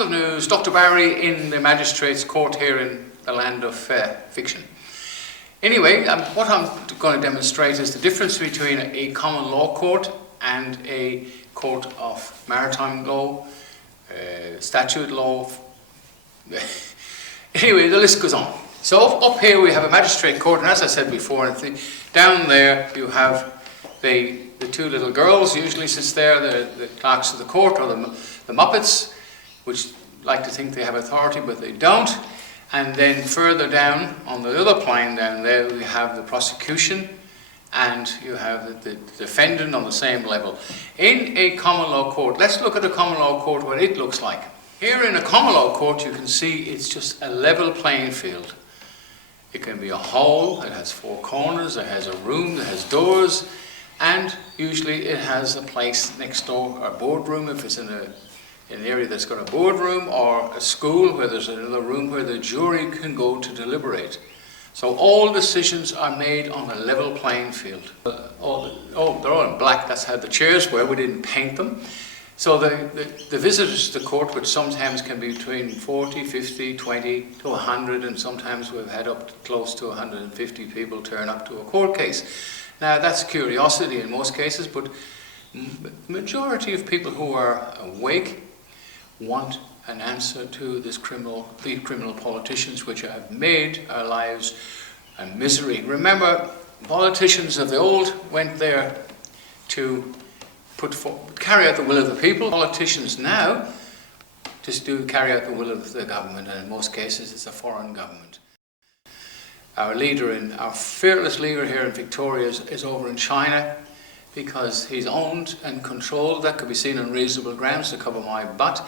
the news, Dr. Barry in the magistrate's court here in the land of fiction. Anyway, what I'm going to demonstrate is the difference between a common law court and a court of maritime law, statute law. Anyway, the list goes on. So up here we have a magistrate court, and as I said before, down there you have the two little girls, usually sits there, the clerks of the court, or the Muppets, which like to think they have authority, but they don't. And then further down, on the other plane down there, we have the prosecution, and you have the defendant on the same level. In a common law court, let's look at a common law court, what it looks like. Here in a common law court, you can see it's just a level playing field. It can be a hall, it has four corners, it has a room, it has doors, and usually it has a place next door, a boardroom if it's in an area that's got a boardroom, or a school where there's another room where the jury can go to deliberate. So all decisions are made on a level playing field. They're all in black, that's how the chairs were, we didn't paint them. So the visitors to the court, which sometimes can be between 40, 50, 20 to 100, and sometimes we've had up to close to 150 people turn up to a court case. Now that's curiosity in most cases, but the majority of people who are awake want an answer to these criminal politicians which have made our lives a misery. Remember, politicians of the old went there to carry out the will of the people. Politicians now just do carry out the will of the government, and in most cases it's a foreign government. Our fearless leader here in Victoria is over in China, because he's owned and controlled. That could be seen on reasonable grounds to cover my butt.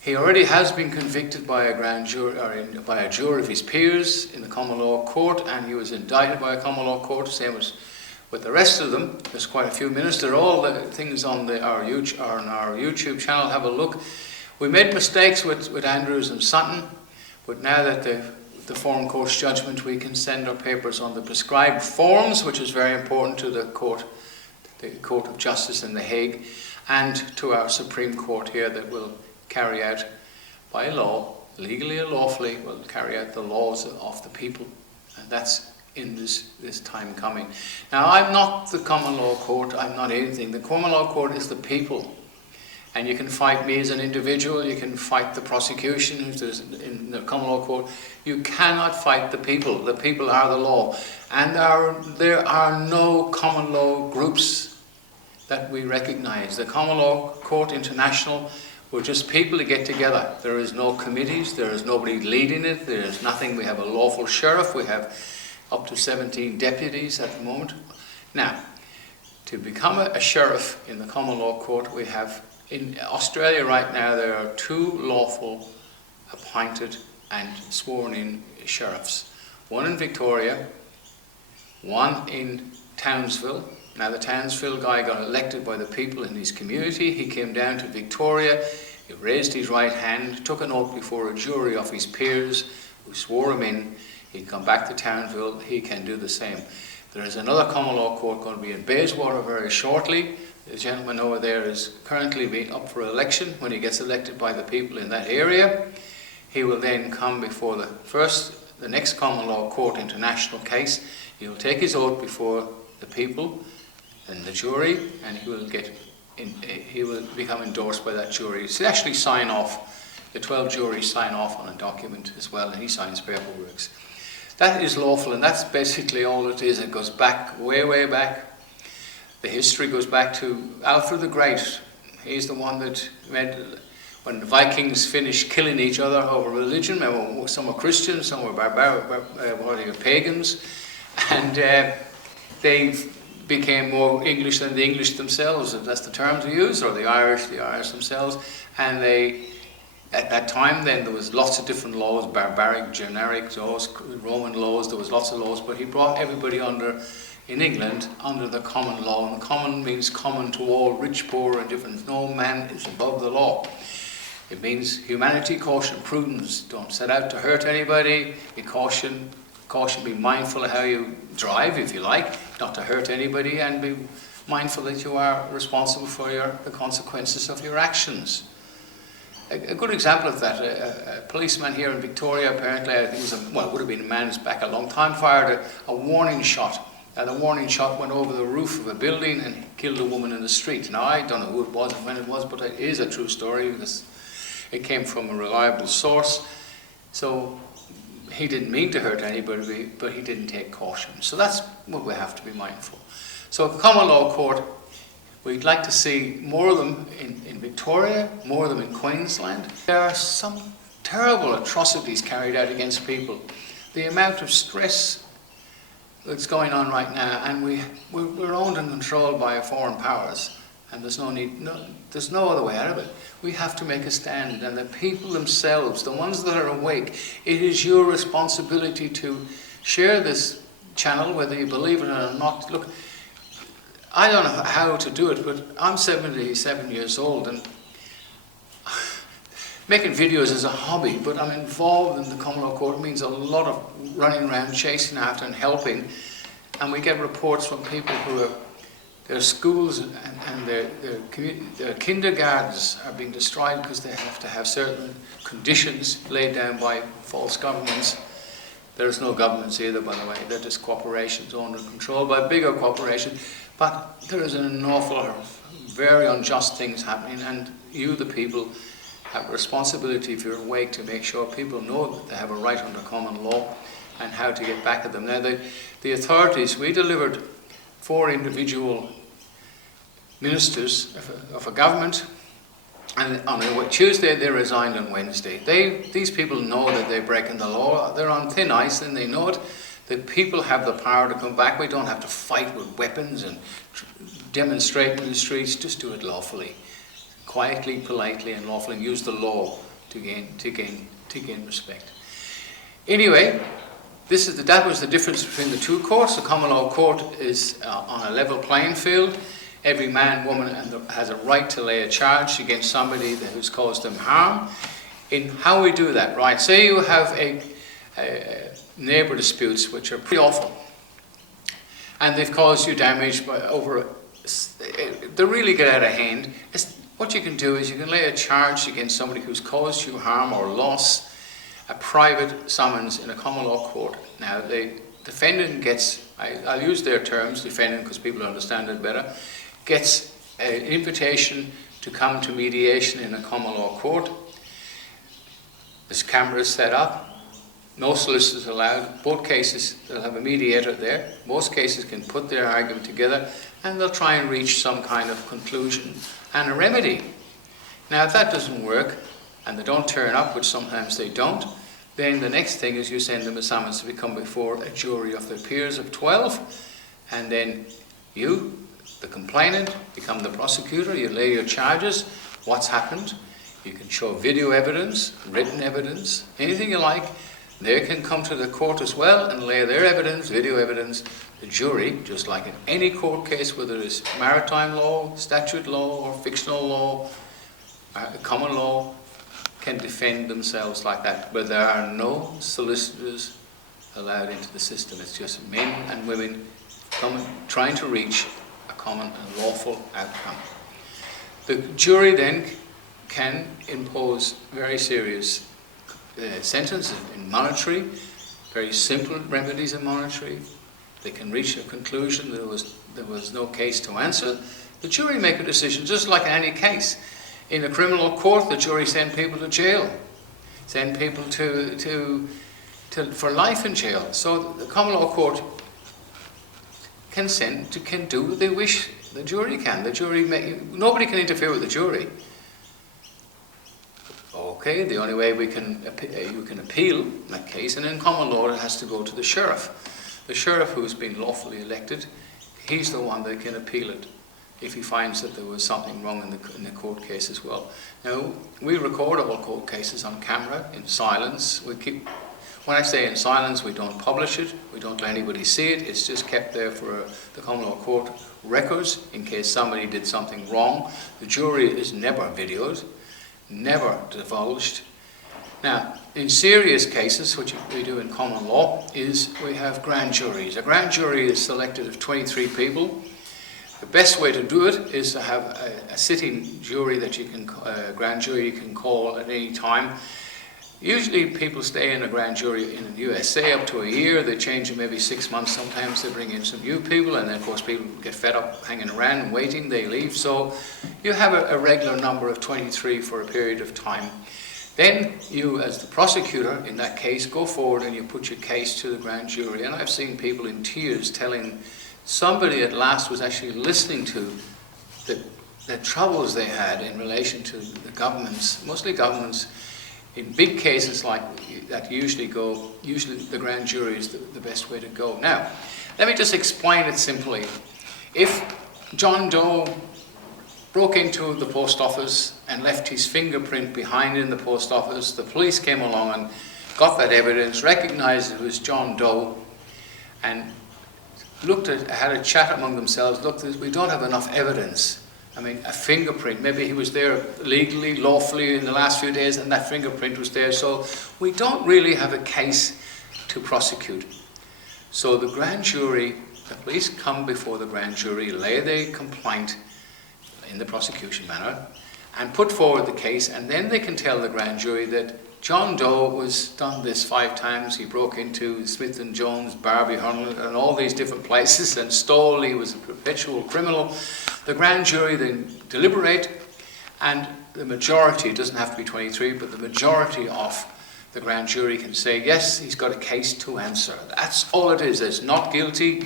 He already has been convicted by a grand jury, or by a jury of his peers in the common law court, and he was indicted by a common law court, same as with the rest of them. There's quite a few minutes. They're all the things on our YouTube channel. Have a look. We made mistakes with Andrews and Sutton, but now that the foreign court's judgment, we can send our papers on the prescribed forms, which is very important to the Court of Justice in The Hague, and to our Supreme Court here, that will carry out by law, legally or lawfully, will carry out the laws of the people. And that's in this time coming. Now, I'm not the common law court, I'm not anything. The common law court is the people. And you can fight me as an individual, you can fight the prosecution in the common law court. You cannot fight the people. The people are the law. And there are no common law groups that we recognize. The Common Law Court International, we're just people to get together. There is no committees, there is nobody leading it, there is nothing. We have a lawful sheriff, we have up to 17 deputies at the moment. Now, to become a sheriff in the common law court, we have, in Australia right now, there are 2 lawful appointed and sworn in sheriffs. One in Victoria, one in Townsville. Now the Townsville guy got elected by the people in his community. He came down to Victoria, he raised his right hand, took an oath before a jury of his peers who swore him in. He'd come back to Townsville, he can do the same. There is another common law court going to be in Bayswater very shortly. The gentleman over there is currently being up for election. When he gets elected by the people in that area, he will then come before the next common law court international case. He will take his oath before the people and the jury, and he will become endorsed by that jury. So they actually sign off, the 12 juries sign off on a document as well, and he signs paperwork. That is lawful, and that's basically all it is. It goes back, way, way back. The history goes back to Alfred the Great. He's the one that made, when the Vikings finished killing each other over religion, some were Christians, some were pagans, and they became more English than the English themselves, if that's the term to use, or the Irish themselves. And at that time then, there was lots of different laws, barbaric, generic laws, Roman laws, there was lots of laws, but he brought everybody in England under the common law. And common means common to all, rich, poor, and different. No man is above the law. It means humanity, caution, prudence. Don't set out to hurt anybody. Be caution, be mindful of how you drive, if you like, not to hurt anybody, and be mindful that you are responsible for the consequences of your actions. A good example of that, a policeman here in Victoria, apparently, I think it would have been a man back a long time, fired a warning shot. And the warning shot went over the roof of a building and killed a woman in the street. Now, I don't know who it was and when it was, but it is a true story because it came from a reliable source. So he didn't mean to hurt anybody, but he didn't take caution. So that's what we have to be mindful. So common law court, we'd like to see more of them in Victoria, more of them in Queensland. There are some terrible atrocities carried out against people. The amount of stress that's going on right now, and we're owned and controlled by foreign powers, and there's no other way out of it. We have to make a stand, and the people themselves, the ones that are awake, it is your responsibility to share this channel, whether you believe it or not. Look, I don't know how to do it, but I'm 77 years old, and making videos is a hobby, but I'm involved in the common law court. It means a lot of running around, chasing after and helping. And we get reports from people who are, their schools and their kindergartens are being destroyed because they have to have certain conditions laid down by false governments. There's no governments either, by the way. They're just corporations owned and controlled by bigger corporations. But there is an awful lot of very unjust things happening, and you, the people, have a responsibility, if you're awake, to make sure people know that they have a right under common law and how to get back at them. Now, the authorities, we delivered 4 individual ministers of a government, and on a Tuesday they resigned on Wednesday. These people know that they're breaking the law. They're on thin ice and they know it. The people have the power to come back. We don't have to fight with weapons and demonstrate in the streets. Just do it lawfully, quietly, politely, and lawfully, and use the law to gain respect. Anyway, that was the difference between the two courts. The common law court is on a level playing field. Every man, woman has a right to lay a charge against somebody who's caused them harm. In how we do that, right? Say you have a neighbour disputes, which are pretty awful, and they've caused you damage they really get out of hand. What you can do is you can lay a charge against somebody who's caused you harm or loss, a private summons in a common law court. Now, the defendant gets, I'll use their terms, defendant, because people understand it better, gets an invitation to come to mediation in a common law court. There's cameras set up. No solicitors allowed. Both cases, they'll have a mediator there. Most cases can put their argument together and they'll try and reach some kind of conclusion and a remedy. Now, if that doesn't work and they don't turn up, which sometimes they don't, then the next thing is you send them a summons to come before a jury of their peers of 12, and then you, the complainant, become the prosecutor. You lay your charges, what's happened. You can show video evidence, written evidence, anything you like. They can come to the court as well and lay their evidence, video evidence. The jury, just like in any court case, whether it's maritime law, statute law, or fictional law, common law, can defend themselves like that. But there are no solicitors allowed into the system. It's just men and women trying to reach a common and lawful outcome. The jury then can impose very serious sentences in monetary, very simple remedies in monetary. They can reach a conclusion that there was no case to answer. The jury make a decision just like in any case. In a criminal court, the jury send people to jail, send people for life in jail. So the common law court can do what they wish. The jury can. Nobody can interfere with the jury. Okay, the only way you can appeal that case, and in common law it has to go to the sheriff. The sheriff, who's been lawfully elected, he's the one that can appeal it if he finds that there was something wrong in the court case as well. Now, we record all court cases on camera in silence. When I say in silence, we don't publish it, we don't let anybody see it. It's just kept there for the common law court records in case somebody did something wrong. The jury is never videoed, never divulged. Now, in serious cases, which we do in common law, is we have grand juries. A grand jury is selected of 23 people. The best way to do it is to have a sitting jury that you can, grand jury you can call at any time. Usually people stay in a grand jury in the USA up to a year. They change them every 6 months. Sometimes they bring in some new people, and then of course people get fed up hanging around and waiting, they leave. So you have a regular number of 23 for a period of time. Then you, as the prosecutor in that case, go forward and you put your case to the grand jury. And I've seen people in tears telling somebody at last was actually listening to the troubles they had in relation to the governments, mostly governments. In big cases like that, usually the grand jury is the best way to go. Now, let me just explain it simply. If John Doe broke into the post office and left his fingerprint behind in the post office, the police came along and got that evidence, recognized it was John Doe, and had a chat among themselves, look, we don't have enough evidence. I mean, a fingerprint, maybe he was there legally, lawfully in the last few days, and that fingerprint was there, so we don't really have a case to prosecute. So the grand jury, the police come before the grand jury, lay their complaint in the prosecution manner, and put forward the case, and then they can tell the grand jury that John Doe was done this 5 times. He broke into Smith & Jones, Barbie Hunnell, and all these different places and stole. He was a perpetual criminal. The grand jury then deliberate, and the majority, it doesn't have to be 23, but the majority of the grand jury can say, yes, he's got a case to answer. That's all it is. It's not guilty,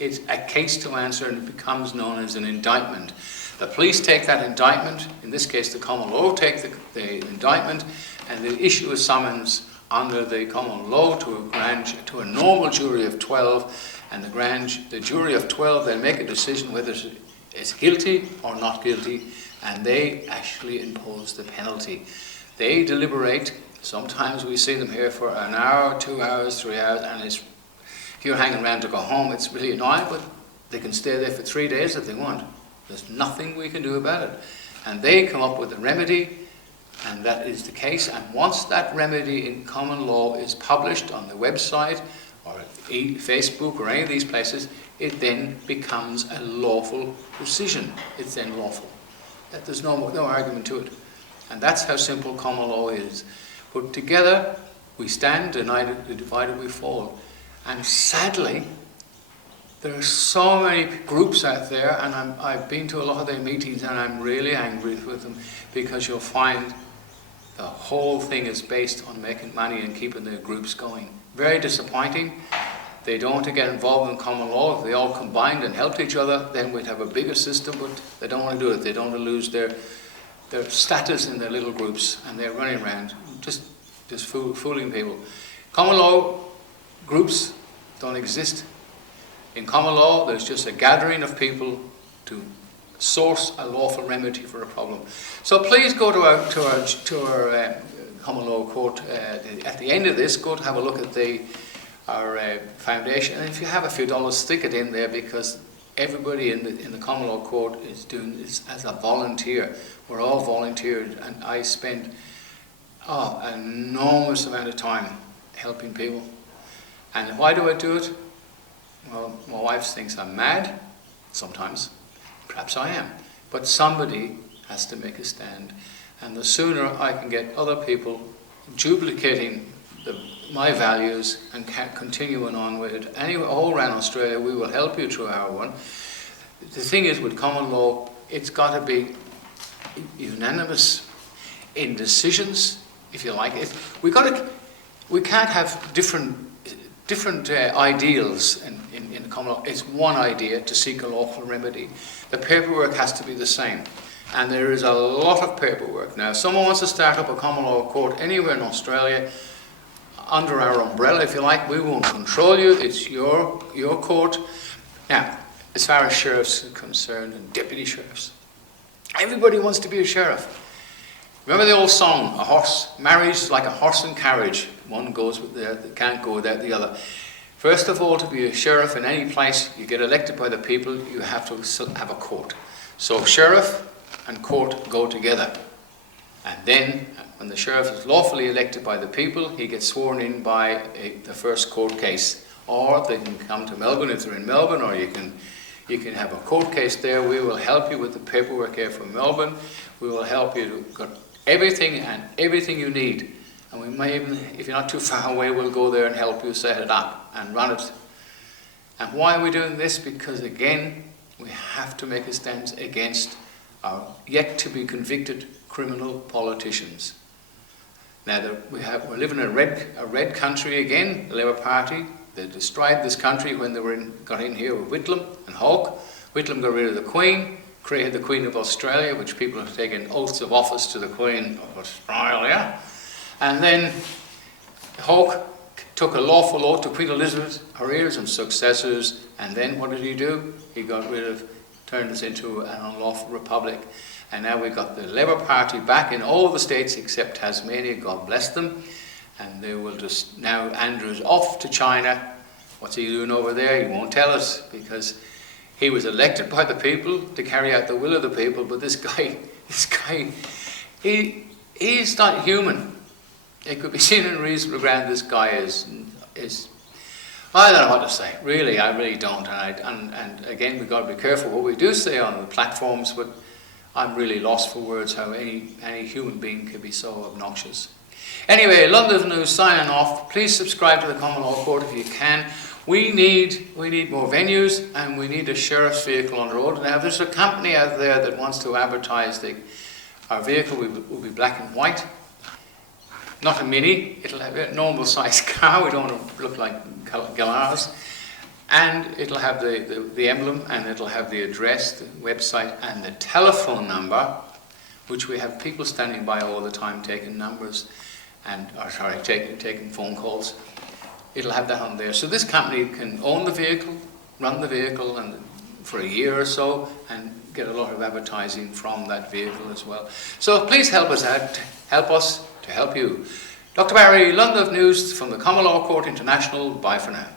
it's a case to answer, and it becomes known as an indictment. The police take that indictment, in this case the common law take the indictment, and they issue a summons under the common law to a normal jury of 12, and the jury of 12 then make a decision whether it's guilty or not guilty, and they actually impose the penalty. They deliberate. Sometimes we see them here for an hour, 2 hours, 3 hours, and if you're hanging around to go home, it's really annoying, but they can stay there for 3 days if they want. There's nothing we can do about it. And they come up with a remedy, and that is the case. And once that remedy in common law is published on the website or Facebook or any of these places, it then becomes a lawful decision. It's then lawful. There's no argument to it. And that's how simple common law is. But together we stand, divided we fall. And sadly, there are so many groups out there, and I've been to a lot of their meetings, and I'm really angry with them, because you'll find the whole thing is based on making money and keeping their groups going. Very disappointing. They don't want to get involved in common law. If they all combined and helped each other, then we'd have a bigger system, but they don't want to do it. They don't want to lose their status in their little groups, and they're running around just fooling people. Common law groups don't exist. In common law, there's just a gathering of people to source a lawful remedy for a problem. So please go to our common law court at the end of this. Go to have a look at our foundation, and if you have a few dollars, stick it in there, because everybody in the common law court is doing this as a volunteer. We're all volunteered, and I spend an enormous amount of time helping people. And why do I do it? Well, my wife thinks I'm mad, sometimes. Perhaps I am. But somebody has to make a stand. And the sooner I can get other people duplicating my values and continuing on with it, anyway, all around Australia, we will help you through our one. The thing is, with common law, it's got to be unanimous in decisions, if you like. We can't have different ideals in common law. It's one idea to seek a lawful remedy. The paperwork has to be the same. And there is a lot of paperwork. Now, if someone wants to start up a common law court anywhere in Australia, under our umbrella, if you like, we won't control you. It's your court. Now, as far as sheriffs are concerned, and deputy sheriffs, everybody wants to be a sheriff. Remember the old song, marriage is like a horse and carriage. One goes with the can't go without the other. First of all, to be a sheriff in any place, you get elected by the people, you have to have a court. So sheriff and court go together. And then, when the sheriff is lawfully elected by the people, he gets sworn in by the first court case. Or they can come to Melbourne if they're in Melbourne, or you You can have a court case there. We will help you with the paperwork here from Melbourne. We will help you to get everything you need. And we may even, if you're not too far away, we'll go there and help you set it up and run it. And why are we doing this? Because again, we have to make a stand against our yet-to-be convicted criminal politicians. Now, we're living in a red country again, the Labour Party. They destroyed this country when they got in here with Whitlam and Hawke. Whitlam got rid of the Queen, created the Queen of Australia, which people have taken oaths of office to the Queen of Australia. And then Hawke took a lawful oath to Queen Elizabeth, her heirs and successors, and then what did he do? He turned us into an unlawful republic. And now we've got the Labour Party back in all the states except Tasmania, God bless them. And they will just, now Andrew's off to China. What's he doing over there? He won't tell us, because he was elected by the people to carry out the will of the people, but this guy, he's not human. It could be seen in reasonable ground this guy is I don't know what to say. Really, I really don't. And again, we've got to be careful what we do say on the platforms, but I'm really lost for words how any human being could be so obnoxious. Anyway, London News signing off. Please subscribe to the Common Law Court if you can. We need more venues, and we need a sheriff's vehicle on the road. Now, there's a company out there that wants to advertise our vehicle will be black and white. Not a Mini, it'll have a normal sized car, we don't want to look like Galars. And it'll have the emblem, and it'll have the address, the website, and the telephone number, which we have people standing by all the time taking numbers, taking phone calls. It'll have that on there. So this company can own the vehicle, run the vehicle, and for a year or so, and get a lot of advertising from that vehicle as well. So please help us out, help us to help you. Dr. Barry, London News from the Common Law Court International. Bye for now.